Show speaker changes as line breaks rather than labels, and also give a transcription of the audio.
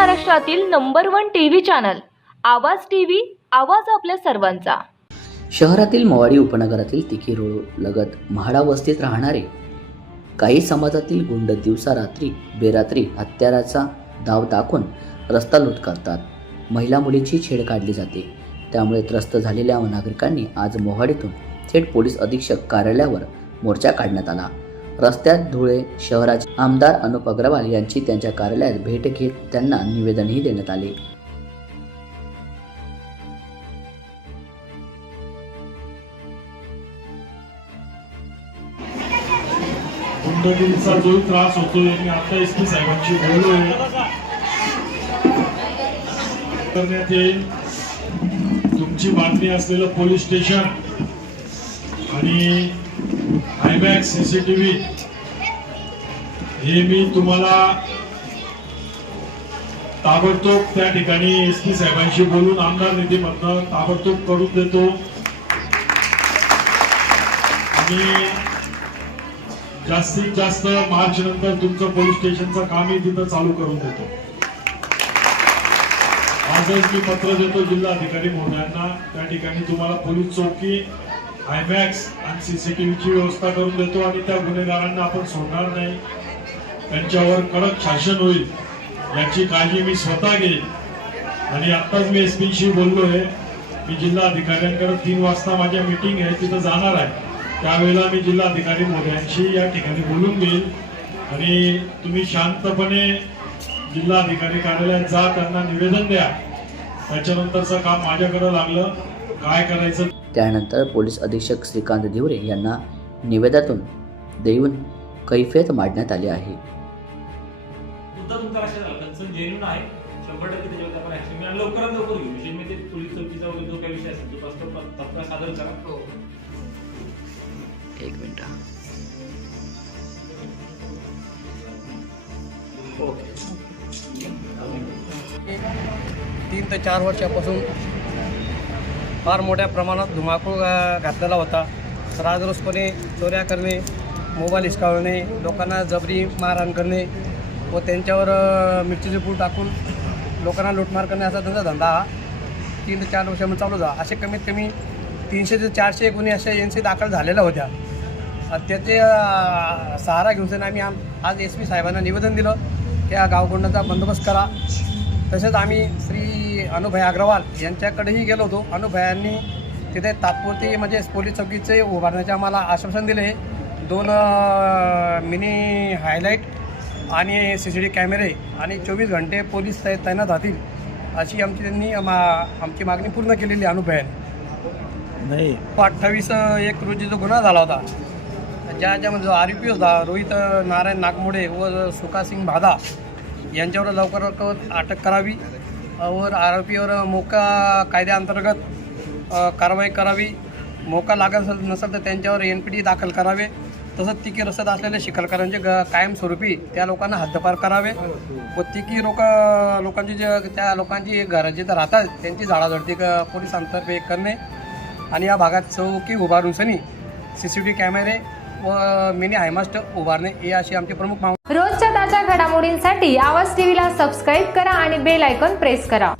महाराष्ट्रातील number one T V channel Awaaz TV Awaaz आपल्या सर्वांचा.
शहरातील मवाडी उपनगरातील तिकी रोड लगत म्हाडा वस्तीत राहणारे काही समाजातील गुंड दिवसा रात्री बेरात्री हत्याराचा दाव दाखवून रस्ता लूट करतात. महिला मुलीची छेड काढली जाते. त्यामुळे त्रस्त झालेल्या नागरिकांनी आज मोहाडीतून थेट पोलीस अधीक्षक कार्यालयावर मोर्चा काढण्यात आला. रस्त्यात धुळे शहराचे आमदार अनुप अग्रवाल यांची त्यांच्या कार्यालयात भेट घेत त्यांना निवेदनही देण्यात आले.
जो त्रास होतोय मी आता एस पी साहेबांशी बोललोय करण्यात येईल. तुमची बातमी असलेलं पोलीस स्टेशन आणि आयमॅक्स सीसीटीव्ही हे मी तुम्हाला ताबडतोब त्या ठिकाणी एस पी साहेबांशी बोलून आमदार निधीमधनं ताबडतोब करून देतो. आणि जास्तीत जास्त मार्च नंतर तुमचं पोलीस स्टेशनचं कामही तिथं चालू करून देतो. आजच मी पत्र देतो जिल्हा अधिकारी महोदयांना. त्या ठिकाणी तुम्हाला पोलीस चौकी आयमॅक्स आणि सीसीटीव्हीची व्यवस्था करून देतो आणि त्या गुन्हेगारांना आपण सोडणार नाही. त्यांच्यावर कडक शासन होईल याची काळजी मी स्वतः घेईन. आणि आत्ताच मी एस पीशी बोललोय मी जिल्हा अधिकाऱ्यांकडे तीन वाजता माझ्या मीटिंग आहे तिथं जाणार आहे. त्यावेळेला मी जिल्हाधिकारी मोद्यांशी या ठिकाणी बोलून घेईल आणि तुम्ही शांतपणे जिल्हाधिकारी कार्यालयात जा त्यांना निवेदन द्या. त्याच्यानंतरचं काम माझ्याकडं लागलं. काय करायचं
त्यानंतर पोलीस अधीक्षक श्रीकांत धिवरे यांना निवेदनातून देऊन कैफियत मांडण्यात आली आहे.
करा.
एक मिनिट.
तीन ते चार वर्षापासून फार मोठ्या प्रमाणात धुमाकूळ घातलेला होता. राजरोसपणे चोऱ्या करणे मोबाईल हिसकावणे लोकांना जबरी मारहाण करणे व त्यांच्यावर मिरचीचे पूल टाकून लोकांना लूटमार करणे असा त्यांचा धंदा हा तीन ते चार वर्षामध्ये चालू झाला असे कमीत कमी तीनशे ते चारशे गुन्हे अशा एनसी दाखल झालेल्या होत्या. त्याचे सहारा घेऊन आम्ही आम आज एस पी साहेबांना निवेदन दिलं त्या गावगुंडाचा बंदोबस्त करा. तसेच आम्ही श्री अनुभय अग्रवाल यांच्याकडेही गेलो होतो. अनुभयांनी तिथे तात्पुरती म्हणजे पोलीस चौकीचे उभारण्याचे आम्हाला आश्वासन दिले. दोन मिनी हायलाईट आणि सी सी टी कॅमेरे आणि चोवीस घंटे पोलीस तै तैनात राहतील अशी आमची त्यांनी मा आमची मागणी पूर्ण केलेली अनुभयाने
नाही.
अठ्ठावीस एक रोजी जो गुन्हा झाला होता ज्या ज्यामध्ये जो आरोपी होता रोहित नारायण नागमोडे व सुखासिंग भादा यांच्यावर लवकर लवकर अटक करावी. वर आरोपीवर मोका कायद्याअंतर्गत कारवाई करावी. मोका लागत नसेल तर त्यांच्यावर एन पी डी दाखल करावे. तसंच तिकी रस्त्यात असलेल्या शिखलकरांचे ग कायमस्वरूपी त्या लोकांना हद्दपार करावे व तिकी लोक लोकांची जे त्या लोकांची घरं जिथं राहतात त्यांची झाडाझडती क- पोलिसांतर्फे करणे. आणि या भागात चौकी उभारून सनी सी सी टी कॅमेरे व मिनी हायमास्ट उभारणे हे अशी आमची प्रमुख मागणी
रोजच्या ताज्या घडामोडींसाठी आवाज टीव्हीला सबस्क्राईब करा आणि बेल आयकॉन प्रेस करा.